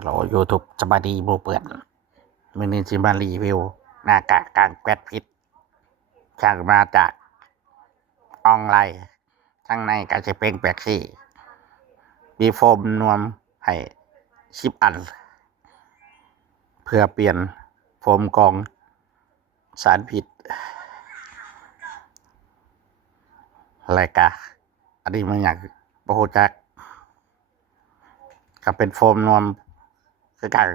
ฮัลโหลยูทูบสบายดีโบเปิดมือนี้จิมารีวิวหน้ากากกางแก๊สพิษสั่งมาจากออนไลน์ข้างในก็จะเป็นแปลกซี่มีโฟมนวมให้10 อันเพื่อเปลี่ยนโฟมกรองสารพิษอะไรกะอันนี้มันอยากประโหจักก็เป็นโฟมนวมคือกัน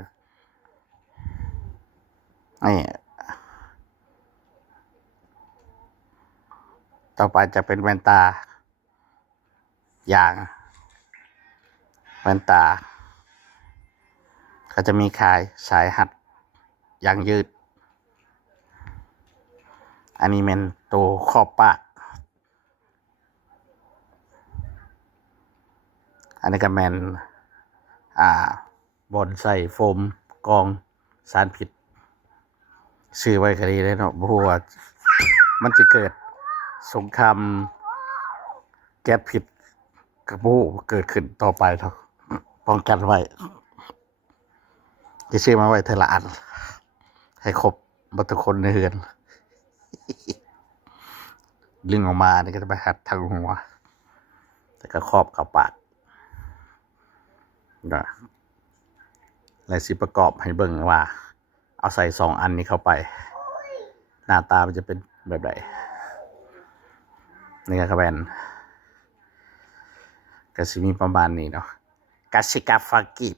นี่ต่อไปจะเป็นแว่นตาอย่างแว่นตาก็จะมีขายสายหัดยางยืดอันนี้เป็นตัวครอบปากอันนี้ก็แมนบนใส่โฟมกรองสารพิษซื้อไว้ก็ดีเลยเนาะเพราะว่ามันจะเกิดสงครามแก๊สพิษกับบูเกิดขึ้นต่อไปเนาะป้องกันไว้จะซื้อมาไว้เทอละอันให้ครบบัตรคนในเฮือนลึงออกมานี่ก็จะไปหัดทางหัวแต่ก็ครอบกับปากนะและสิประกอบให้เบิ่งว่าเอาใส่2 อันนี้เข้าไปหน้าตามันจะเป็นแบบไหนนี่ก็แบนก็สิมีประมาณนี้เนาะกาซิกาฟากิบ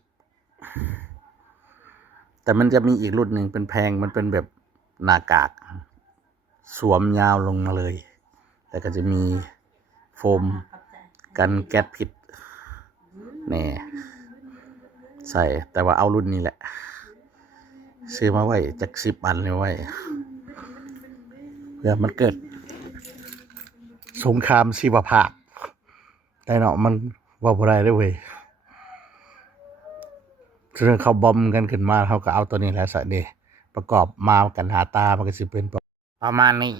แต่มันจะมีอีกรุ่นหนึ่งเป็นแพงมันเป็นแบบหน้ากากสวมยาวลงมาเลยแต่ก็จะมีโฟมกันแก๊สพิษนี่ใส่แต่ว่าเอารุ่นนี้แหละซื้อมาไว้จาก10 อันเลยไว้เพื่อมันเกิดสงครามชีวภาพได้เนาะมันว่าบ่ได้เว้ยเรื่องเขาบอมกันขึ้นมาเขาก็เอาตัวนี้แหละใส่นี่ประกอบมากันหาตามันก็สิเป็นประมาณนี้